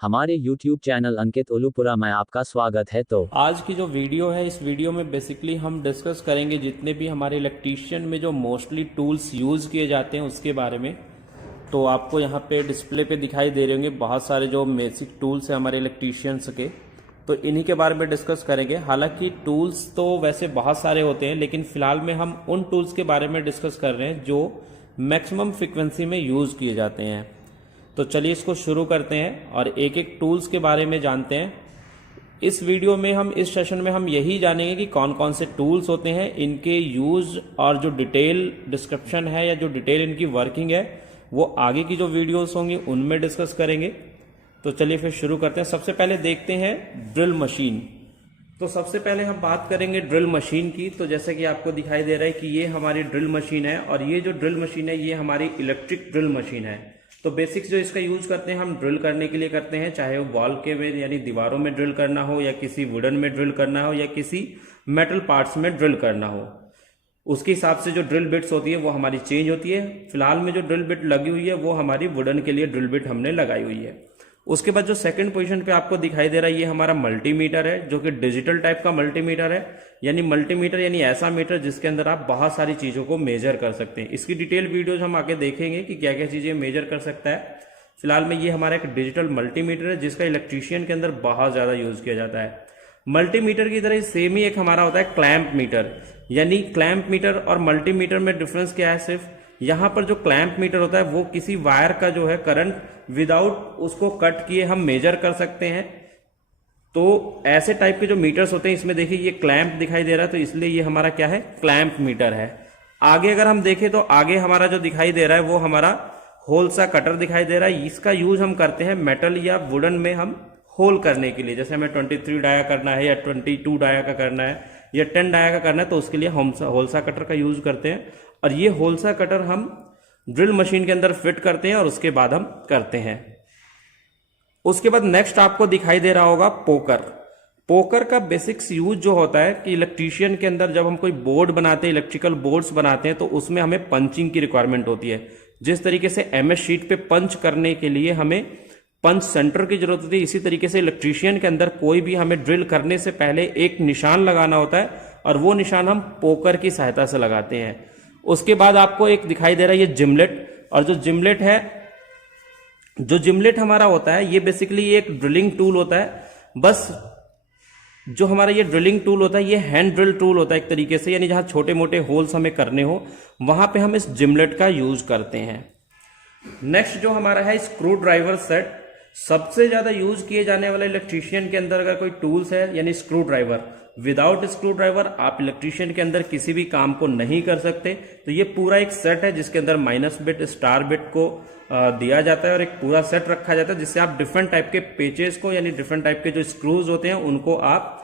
हमारे YouTube channel अंकित उलूपुरा में आपका स्वागत है। तो आज की जो वीडियो है, इस वीडियो में बेसिकली हम डिस्कस करेंगे जितने भी हमारे इलेक्ट्रीशियन में जो मोस्टली टूल्स यूज़ किए जाते हैं उसके बारे में। तो आपको यहाँ पे डिस्प्ले पे दिखाई दे रहे होंगे बहुत सारे जो बेसिक टूल्स हैं हमारे इलेक्ट्रीशियंस के, तो इन्हीं के बारे में डिस्कस करेंगे। हालांकि टूल्स तो वैसे बहुत सारे होते हैं, लेकिन फिलहाल में हम उन टूल्स के बारे में डिस्कस कर रहे हैं जो मैक्सिमम फ्रिक्वेंसी में यूज़ किए जाते हैं। तो चलिए इसको शुरू करते हैं और एक एक टूल्स के बारे में जानते हैं। इस वीडियो में हम इस सेशन में हम यही जानेंगे कि कौन कौन से टूल्स होते हैं, इनके यूज़ और जो डिटेल डिस्क्रिप्शन है या जो डिटेल इनकी वर्किंग है वो आगे की जो वीडियोस होंगी उनमें डिस्कस करेंगे। तो चलिए फिर शुरू करते हैं। सबसे पहले देखते हैं ड्रिल मशीन। तो सबसे पहले हम बात करेंगे ड्रिल मशीन की। तो जैसे कि आपको दिखाई दे रहा है कि ये हमारी ड्रिल मशीन है और ये जो ड्रिल मशीन है ये हमारी इलेक्ट्रिक ड्रिल मशीन है। तो बेसिक्स जो इसका यूज करते हैं हम ड्रिल करने के लिए करते हैं, चाहे वो वॉल के में यानी दीवारों में ड्रिल करना हो या किसी वुडन में ड्रिल करना हो या किसी मेटल पार्ट्स में ड्रिल करना हो। उसके हिसाब से जो ड्रिल बिट्स होती है वो हमारी चेंज होती है। फिलहाल में जो ड्रिल बिट लगी हुई है वो हमारी वुडन के लिए ड्रिल बिट हमने लगाई हुई है। उसके बाद जो सेकंड पोजीशन पे आपको दिखाई दे रहा है ये हमारा मल्टीमीटर है, जो कि डिजिटल टाइप का मल्टीमीटर है। यानी मल्टीमीटर यानी ऐसा मीटर जिसके अंदर आप बहुत सारी चीजों को मेजर कर सकते हैं। इसकी डिटेल वीडियोज हम आगे देखेंगे कि क्या क्या चीजें मेजर कर सकता है। फिलहाल में ये हमारा एक डिजिटल मल्टीमीटर है जिसका इलेक्ट्रीशियन के अंदर बहुत ज्यादा यूज किया जाता है। मल्टीमीटर की तरह सेम ही एक हमारा होता है क्लैंप मीटर। यानी क्लैंप मीटर और मल्टीमीटर में डिफरेंस क्या है, सिर्फ यहां पर जो क्लैंप मीटर होता है वो किसी वायर का जो है करंट विदाउट उसको कट किए हम मेजर कर सकते हैं। तो ऐसे टाइप के जो मीटर्स होते हैं इसमें देखिए ये क्लैंप दिखाई दे रहा है, तो इसलिए ये हमारा क्या है, क्लैंप मीटर है। आगे अगर हम देखें तो आगे हमारा जो दिखाई दे रहा है वो हमारा होल सा कटर दिखाई दे रहा है। इसका यूज हम करते हैं मेटल या वुडन में हम होल करने के लिए। जैसे हमें 23 डाया करना है या 22 डाया का करना है या 10 डाया का करना है तो उसके लिए हम होलसा कटर का यूज करते हैं। और ये होलसा कटर हम ड्रिल मशीन के अंदर फिट करते हैं और उसके बाद हम करते हैं। उसके बाद नेक्स्ट आपको दिखाई दे रहा होगा पोकर। पोकर का बेसिक्स यूज जो होता है कि इलेक्ट्रीशियन के अंदर जब हम कोई बोर्ड बनाते हैं, इलेक्ट्रिकल बोर्ड्स बनाते हैं, तो उसमें हमें पंचिंग की रिक्वायरमेंट होती है। जिस तरीके से एमएस शीट पे पंच करने के लिए हमें पंच सेंटर की जरूरत होती है, इसी तरीके से इलेक्ट्रीशियन के अंदर कोई भी हमें ड्रिल करने से पहले एक निशान लगाना होता है और वो निशान हम पोकर की सहायता से लगाते हैं। उसके बाद आपको एक दिखाई दे रहा है ये जिमलेट। और जो जिमलेट है, जो जिमलेट हमारा होता है ये बेसिकली एक ड्रिलिंग टूल होता है। बस जो हमारा ये ड्रिलिंग टूल होता है ये हैंड ड्रिल टूल होता है एक तरीके से, यानी जहां छोटे मोटे होल्स हमें करने हो वहां पे हम इस जिमलेट का यूज करते हैं। नेक्स्ट जो हमारा है स्क्रू ड्राइवर सेट। सबसे ज्यादा यूज किए जाने वाला इलेक्ट्रीशियन के अंदर अगर कोई टूल्स है यानी screw driver. Without screw driver आप इलेक्ट्रीशियन के अंदर किसी भी काम को नहीं कर सकते। तो ये पूरा एक सेट है जिसके अंदर माइनस बिट, स्टार बिट को दिया जाता है और एक पूरा सेट रखा जाता है जिससे आप डिफरेंट टाइप के पेचेस को यानी डिफरेंट टाइप के जो स्क्रूज होते हैं उनको आप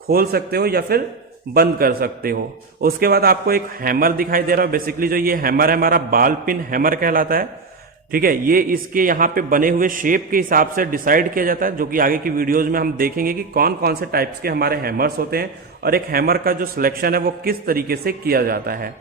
खोल सकते हो या फिर बंद कर सकते हो। उसके बाद आपको एक हैमर दिखाई दे रहा है। बेसिकली जो ये हैमर है हमारा बाल पिन हैमर कहलाता है। ठीक है, ये इसके यहाँ पे बने हुए शेप के हिसाब से डिसाइड किया जाता है, जो कि आगे की वीडियोज में हम देखेंगे कि कौन कौन से टाइप्स के हमारे हैमर्स होते हैं और एक हैमर का जो सिलेक्शन है वो किस तरीके से किया जाता है।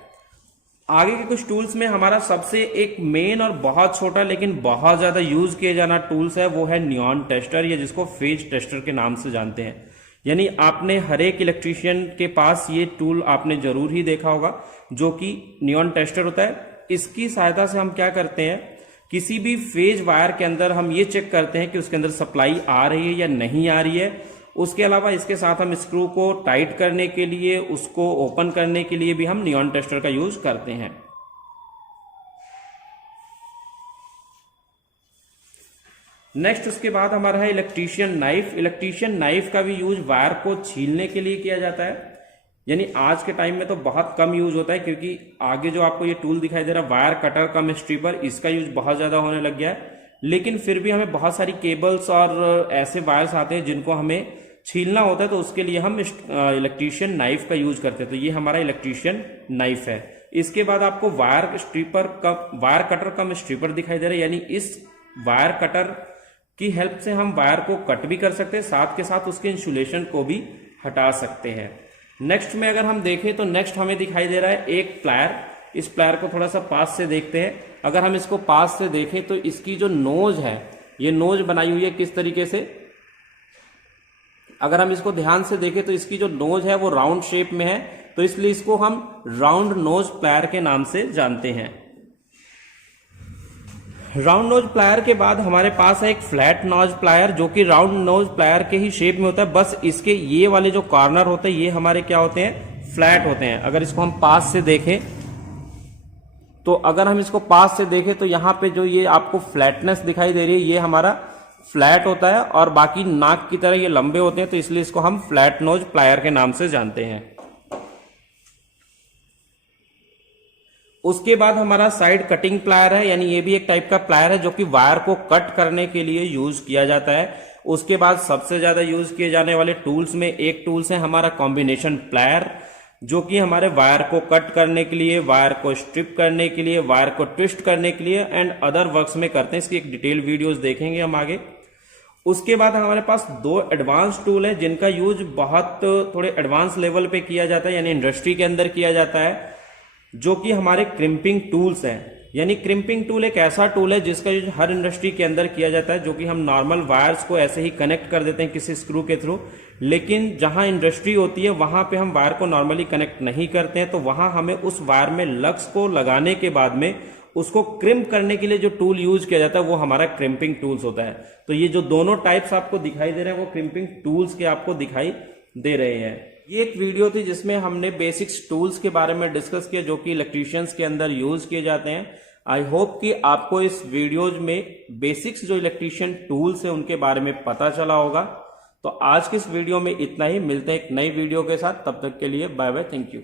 आगे के कुछ टूल्स में हमारा सबसे एक मेन और बहुत छोटा लेकिन बहुत ज्यादा यूज किया जाना टूल्स है वो है नियॉन टेस्टर, या जिसको फेज टेस्टर के नाम से जानते हैं। यानी आपने हर एक इलेक्ट्रीशियन के पास ये टूल आपने जरूर ही देखा होगा, जो कि नियॉन टेस्टर होता है। इसकी सहायता से हम क्या करते हैं, किसी भी फेज वायर के अंदर हम ये चेक करते हैं कि उसके अंदर सप्लाई आ रही है या नहीं आ रही है। उसके अलावा इसके साथ हम स्क्रू को टाइट करने के लिए, उसको ओपन करने के लिए भी हम नियॉन टेस्टर का यूज करते हैं। नेक्स्ट उसके बाद हमारा है इलेक्ट्रीशियन नाइफ। इलेक्ट्रीशियन नाइफ का भी यूज वायर को छीलने के लिए किया जाता है। यानी आज के टाइम में तो बहुत कम यूज होता है, क्योंकि आगे जो आपको ये टूल दिखाई दे रहा है वायर कटर कम स्ट्रिपर, इसका यूज बहुत ज्यादा होने लग गया है। लेकिन फिर भी हमें बहुत सारी केबल्स और ऐसे वायर्स आते हैं जिनको हमें छीलना होता है, तो उसके लिए हम इलेक्ट्रीशियन नाइफ का यूज करते हैं। तो ये हमारा इलेक्ट्रीशियन नाइफ है। इसके बाद आपको वायर कटर कम स्ट्रिपर दिखाई दे रहा है। यानी इस वायर कटर की हेल्प से हम वायर को कट भी कर सकते हैं, साथ के साथ उसके इंसुलेशन को भी हटा सकते हैं। नेक्स्ट में अगर हम देखें तो नेक्स्ट हमें दिखाई दे रहा है एक प्लायर। इस प्लायर को थोड़ा सा पास से देखते हैं। अगर हम इसको पास से देखें तो इसकी जो नोज है ये नोज बनाई हुई है किस तरीके से, अगर हम इसको ध्यान से देखें तो इसकी जो नोज है वो राउंड शेप में है, तो इसलिए इसको हम राउंड नोज प्लायर के नाम से जानते हैं। राउंड नोज प्लायर के बाद हमारे पास है एक फ्लैट नोज प्लायर, जो कि राउंड नोज प्लायर के ही शेप में होता है, बस इसके ये वाले जो कॉर्नर होते हैं ये हमारे क्या होते हैं, फ्लैट होते हैं। अगर इसको हम पास से देखें तो अगर हम इसको पास से देखें तो यहां पे जो ये आपको फ्लैटनेस दिखाई दे रही है ये हमारा फ्लैट होता है, और बाकी नाक की तरह ये लंबे होते हैं, तो इसलिए इसको हम फ्लैट नोज प्लायर के नाम से जानते हैं। उसके बाद हमारा साइड कटिंग प्लायर है, यानी ये भी एक टाइप का प्लायर है जो कि वायर को कट करने के लिए यूज किया जाता है। उसके बाद सबसे ज्यादा यूज किए जाने वाले टूल्स में एक टूल्स है हमारा कॉम्बिनेशन प्लायर, जो कि हमारे वायर को कट करने के लिए, वायर को स्ट्रिप करने के लिए, वायर को ट्विस्ट करने के लिए एंड अदर वर्क्स में करते हैं। इसकी एक डिटेल वीडियोस देखेंगे हम आगे। उसके बाद हमारे पास दो एडवांस टूल है जिनका यूज बहुत थोड़े एडवांस लेवल पे किया जाता है, यानी इंडस्ट्री के अंदर किया जाता है, जो कि हमारे क्रिम्पिंग टूल्स हैं। यानी क्रिम्पिंग टूल एक ऐसा टूल है जिसका यूज हर इंडस्ट्री के अंदर किया जाता है, जो कि हम नॉर्मल वायर्स को ऐसे ही कनेक्ट कर देते हैं किसी स्क्रू के थ्रू, लेकिन जहां इंडस्ट्री होती है वहां पे हम वायर को नॉर्मली कनेक्ट नहीं करते हैं, तो वहां हमें उस वायर में लग्स को लगाने के बाद में उसको क्रिम्प करने के लिए जो टूल यूज किया जाता है वो हमारा क्रिम्पिंग टूल्स होता है। तो ये जो दोनों टाइप्स आपको दिखाई दे रहे हैं वो क्रिम्पिंग टूल्स के आपको दिखाई दे रहे हैं। ये एक वीडियो थी जिसमें हमने बेसिक्स टूल्स के बारे में डिस्कस किया जो कि इलेक्ट्रीशियंस के अंदर यूज किए जाते हैं। आई होप कि आपको इस वीडियोज में बेसिक्स जो इलेक्ट्रीशियन टूल्स है उनके बारे में पता चला होगा। तो आज की इस वीडियो में इतना ही, मिलते हैं एक नई वीडियो के साथ, तब तक के लिए बाय बाय, थैंक यू।